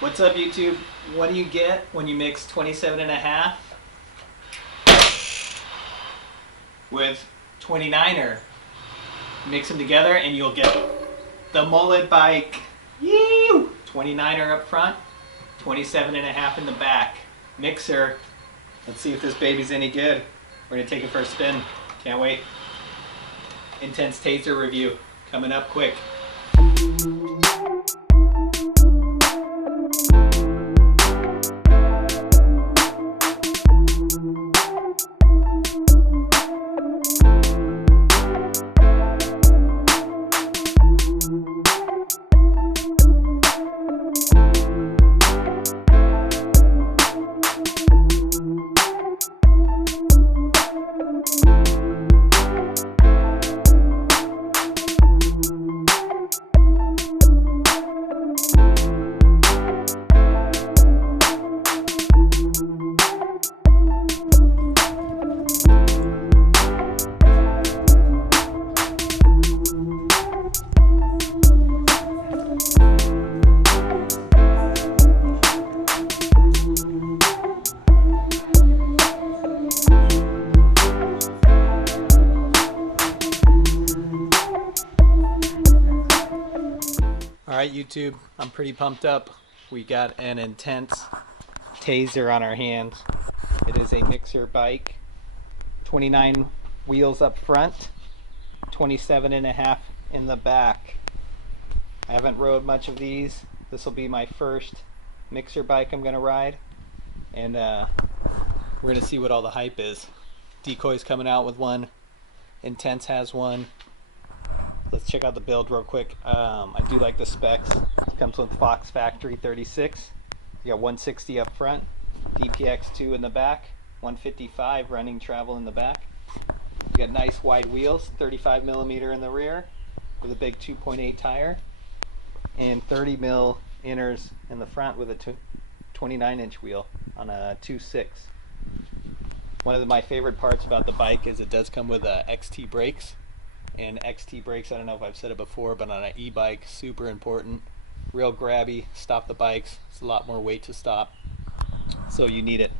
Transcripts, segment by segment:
What's up, YouTube? What do you get when you mix 27.5 with 29er? Mix them together and you'll get the mullet bike. Yee! 29er up front, 27.5 in the back. Mixer. Let's see if this baby's any good. We're gonna take it for a spin. Can't wait. Intense Tazer review coming up quick. Alright, YouTube, I'm pretty pumped up. We got an Intense Tazer on our hands. It is a mixer bike, 29 wheels up front, 27.5 in the back. I haven't rode much of these. This will be my first mixer bike I'm going to ride, and we're going to see what all the hype is. Decoy's coming out with one, Intense has one. Let's check out the build real quick. I do like the specs. It comes with Fox Factory 36. You got 160 up front, DPX2 in the back, 155 running travel in the back. You got nice wide wheels, 35mm in the rear with a big 2.8 tire, and 30mm inners in the front with a 29-inch wheel on a 2.6. One of my favorite parts about the bike is it does come with XT brakes. And XT brakes, I don't know if I've said it before, but on an e-bike, super important. Real grabby, stop the bikes. It's a lot more weight to stop, so you need it.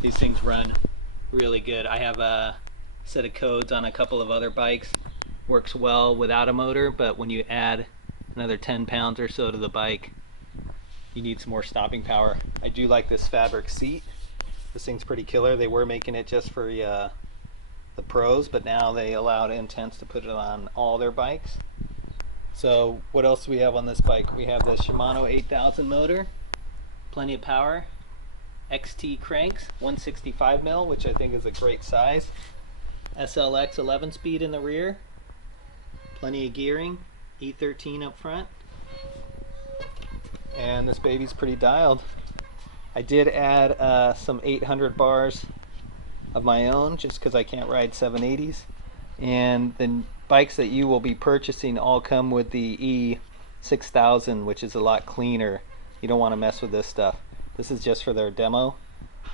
These things run really good. I have a set of codes on a couple of other bikes. Works well without a motor, but when you add another 10 pounds or so to the bike, you need some more stopping power. I do like this fabric seat. This thing's pretty killer. They were making it just for the pros, but now they allowed Intense to put it on all their bikes. So what else do we have on this bike? We have the Shimano 8000 motor, plenty of power, XT cranks, 165mm, which I think is a great size, SLX 11 speed in the rear, plenty of gearing, E13 up front, and this baby's pretty dialed. I did add some 800 bars of my own just because I can't ride 780s, and the bikes that you will be purchasing all come with the E6000, which is a lot cleaner. You don't want to mess with this stuff. This is just for their demo,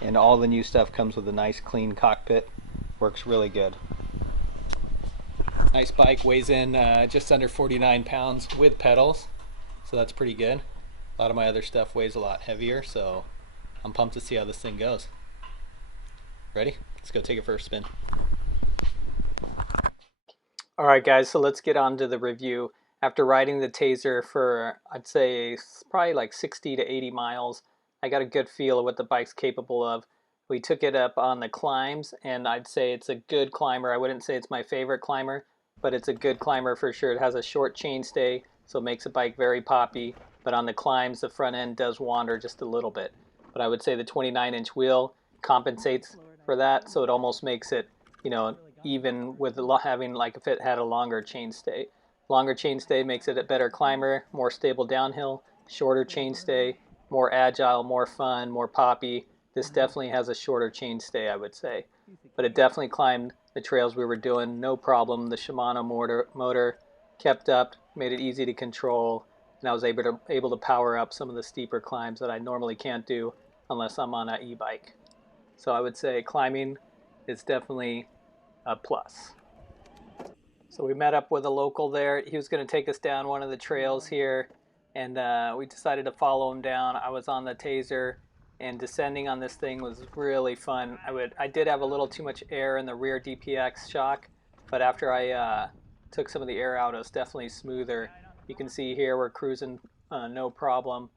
and all the new stuff comes with a nice clean cockpit. Works really good. Nice bike, weighs in just under 49 pounds with pedals, so that's pretty good. A lot of my other stuff weighs a lot heavier, so I'm pumped to see how this thing goes. Ready? Let's go take it for a spin. Alright guys, so let's get on to the review. After riding the Tazer for, I'd say, probably like 60 to 80 miles, I got a good feel of what the bike's capable of. We took it up on the climbs, and I'd say it's a good climber. I wouldn't say it's my favorite climber, but it's a good climber for sure. It has a short chainstay, so it makes the bike very poppy, but on the climbs, the front end does wander just a little bit. But I would say the 29-inch wheel compensates for that, so it almost makes it, you know, even with having, like, if it had a longer chainstay. Longer chainstay makes it a better climber, more stable downhill. Shorter chainstay, more agile, more fun, more poppy. This definitely has a shorter chainstay, I would say, but it definitely climbed the trails we were doing, no problem. The Shimano motor kept up, made it easy to control, and I was able to power up some of the steeper climbs that I normally can't do unless I'm on an e-bike. So I would say climbing is definitely a plus. So we met up with a local there. He was going to take us down one of the trails here. and we decided to follow him down. I was on the Tazer, and descending on this thing was really fun. I did have a little too much air in the rear DPX shock, but after I took some of the air out, it was definitely smoother. You can see here we're cruising no problem,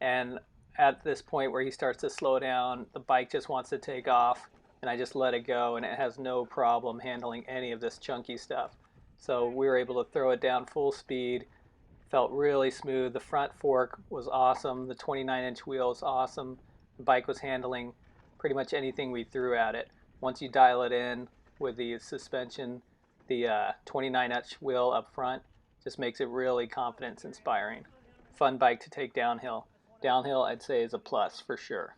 and at this point where he starts to slow down, the bike just wants to take off, and I just let it go, and it has no problem handling any of this chunky stuff. So we were able to throw it down full speed. Felt really smooth. The front fork was awesome. The 29-inch wheel is awesome. The bike was handling pretty much anything we threw at it. Once you dial it in with the suspension, the 29-inch wheel up front just makes it really confidence inspiring. Fun bike to take downhill. Downhill, I'd say, is a plus for sure.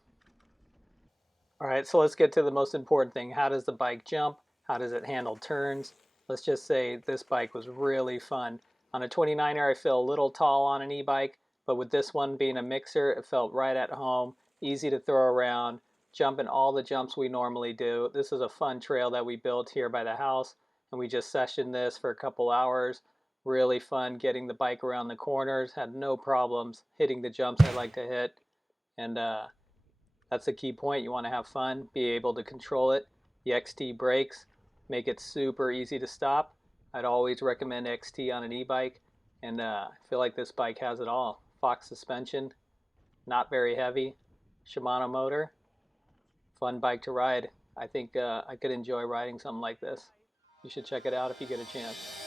All right, so let's get to the most important thing. How does the bike jump? How does it handle turns? Let's just say this bike was really fun. On a 29er, I feel a little tall on an e-bike, but with this one being a mixer, it felt right at home, easy to throw around, jumping all the jumps we normally do. This is a fun trail that we built here by the house, and we just sessioned this for a couple hours. Really fun getting the bike around the corners, had no problems hitting the jumps I like to hit, and that's the key point. You want to have fun, be able to control it. The XT brakes make it super easy to stop. I'd always recommend XT on an e-bike, and I feel like this bike has it all. Fox suspension, not very heavy, Shimano motor, fun bike to ride. I think I could enjoy riding something like this. You should check it out if you get a chance.